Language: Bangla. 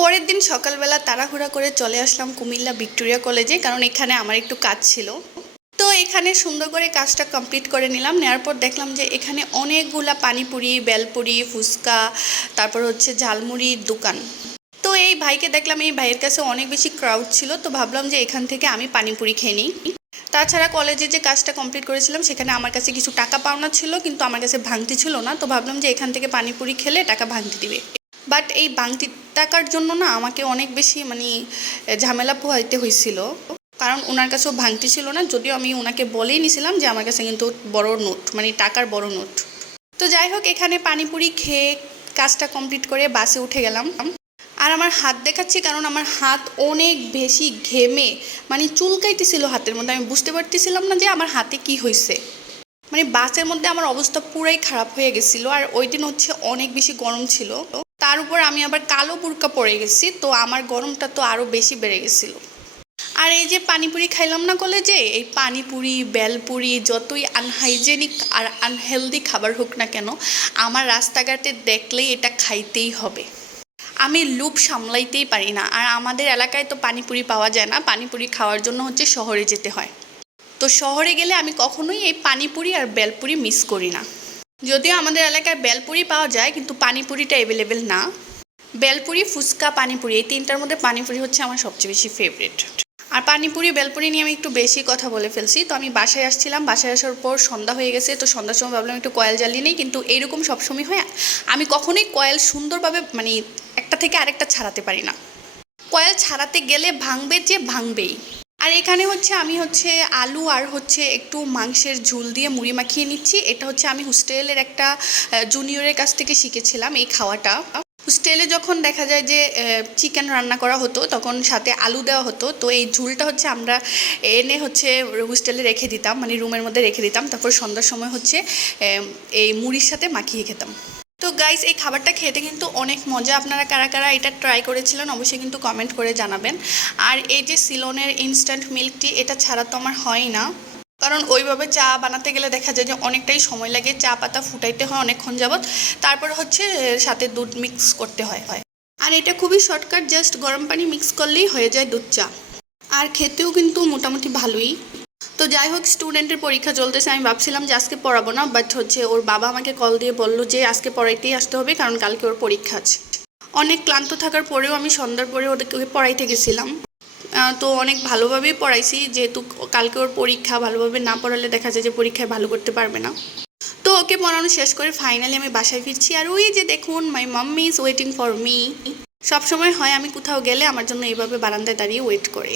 পরের দিন সকালবেলা তাড়াহুড়া করে চলে আসলাম কুমিল্লা ভিক্টোরিয়া কলেজে, কারণ এখানে আমার একটু কাজ ছিল। তো এখানে সুন্দর করে কাজটা কমপ্লিট করে নিলাম, নেওয়ার পর দেখলাম যে এখানে অনেকগুলা পানিপুরি, বেলপুরি, ফুচকা, তারপর হচ্ছে ঝালমুড়ির দোকান। তো এই ভাইকে দেখলাম, এই ভাইয়ের কাছে অনেক বেশি ক্রাউড ছিল, তো ভাবলাম যে এখান থেকে আমি পানিপুরি খেয়ে নিই। তাছাড়া কলেজে যে কাজটা কমপ্লিট করেছিলাম, সেখানে আমার কাছে কিছু টাকা পাওনা ছিল, কিন্তু আমার কাছে ভাঙতি ছিল না, তো ভাবলাম যে এখান থেকে পানিপুরি খেলে টাকা ভাঙতি দিবে। বাট এই ভাঙতি টাকার জন্য না আমাকে অনেক বেশি মানে ঝামেলা পোহাইতে হয়েছিল কারণ ওনার কাছেও ভাঙতি ছিল না, যদিও আমি ওনাকে বলেই নিছিলাম যে আমার কাছে কিন্তু বড় নোট মানে টাকার বড় নোট। তো যাই হোক, এখানে পানিপুরি খেয়ে কাজটা কমপ্লিট করে বাসে উঠে গেলাম। আর আমার হাত দেখাচ্ছি কারণ আমার হাত অনেক বেশি ঘেমে মানে চুলকাইতেছিল হাতের মধ্যে। আমি বুঝতে পারতেছিলাম না যে আমার হাতে কি হয়েছে মানে বাসের মধ্যে আমার অবস্থা পুরাই খারাপ হয়ে গেছিল, আর ওই দিন হচ্ছে অনেক বেশি গরম ছিল। তার উপর আমি আবার কালো বুরকা পরে গেছি, তো আমার গরমটা তো আরও বেশি বেড়ে গেছিল। আর এই যে পানিপুরি খাইলাম না কলেজে, এই পানিপুরি, বেলপুরি যতই আনহাইজেনিক আর আনহেলদি খাবার হোক না কেন, আমার রাস্তাঘাটে দেখলেই এটা খাইতেই হবে। আমি লুপ সামলাইতেই পারি না, আর আমাদের এলাকায় তো পানিপুরি পাওয়া যায় না, পানিপুরি খাওয়ার জন্য হচ্ছে শহরে যেতে হয়। তো শহরে গেলে আমি কখনোই এই পানিপুরি আর বেলপুরি মিস করি না। যদিও আমাদের এলাকায় বেলপুরি পাওয়া যায়, কিন্তু পানিপুরিটা অ্যাভেলেবেল না। বেলপুরি, ফুচকা, পানিপুরি, এই তিনটার মধ্যে পানিপুরি হচ্ছে আমার সবচেয়ে বেশি ফেভারিট আর পানিপুরি, বেলপুরি নিয়ে আমি একটু বেশি কথা বলে ফেলছি। তো আমি বাসায় আসছিলাম, বাসায় আসার পর সন্ধ্যা হয়ে গেছে, তো সন্ধ্যার সময় ভাবলাম একটু কয়েল জ্বালিয়ে নেই, কিন্তু এইরকম সবসময় হয়, আমি কখনোই কয়েল সুন্দরভাবে মানে একটা থেকে আরেকটা ছাড়াতে পারি না। কয়েল ছাড়াতে গেলে ভাঙবে যে ভাঙবেই। আর এখানে হচ্ছে আমি হচ্ছে আলু আর হচ্ছে একটু মাংসের ঝুল দিয়ে মুড়ি মাখিয়ে নিচ্ছি। এটা হচ্ছে আমি হোস্টেলের একটা জুনিয়রের কাছ থেকে শিখেছিলাম এই খাওয়াটা। হোস্টেলে যখন দেখা যায় যে চিকেন রান্না করা হতো, তখন সাথে আলু দেওয়া হতো। তো এই ঝুলটা হচ্ছে আমরা এনে হচ্ছে হোস্টেলে রেখে দিতাম মানে রুমের মধ্যে রেখে দিতাম। তারপর সন্ধ্যার সময় হচ্ছে এই মুড়ির সাথে মাখিয়ে খেতাম। তো গাইস এই খাবারটা খেতে কিন্তু অনেক মজা। আপনারা কারা কারা এটা ট্রাই করেছিলেন, অবশ্যই কিন্তু কমেন্ট করে জানাবেন। আর এই যে সিলনের ইনস্ট্যান্ট মিল্ক টি এটা ছাড়া তো আমার হয় না। কারণ ওইভাবে চা বানাতে গেলে দেখা যায় যে অনেকটাই সময় লাগে, চা পাতা ফুটাইতে হয় অনেকক্ষণ যাবত তারপর হচ্ছে সাথে দুধ মিক্স করতে হয় হয়। আর এটা খুবই শর্টকাট জাস্ট গরম পানি মিক্স করলেই হয়ে যায় দুধ চা। আর খেতেও কিন্তু মোটামুটি ভালোই। তো যাই হোক স্টুডেন্টের পরীক্ষা চলতেছে। আমি ভাবছিলাম যে আজকে পড়াবো না বাট হচ্ছে ওর বাবা আমাকে কল দিয়ে বলল যে আজকে পড়াইতেই আসতে হবে, কারণ কালকে ওর পরীক্ষা আছে। অনেক ক্লান্ত থাকার পরেও আমি সন্ধ্যার পরে ওদেরকে পড়াইতে গেছিলাম। তো অনেক ভালোভাবেই পড়াইছি, যেহেতু কালকে ওর পরীক্ষা, ভালোভাবে না পড়ালে দেখা যায় যে পরীক্ষায় ভালো করতে পারবে না। তো ওকে পড়ানো শেষ করে ফাইনালি আমি বাসায় ফিরছি, আর ওই যে দেখুন my mummy is waiting for me সবসময় হয় আমি কোথাও গেলে আমার জন্য এইভাবে বারান্দায় দাঁড়িয়ে ওয়েট করে।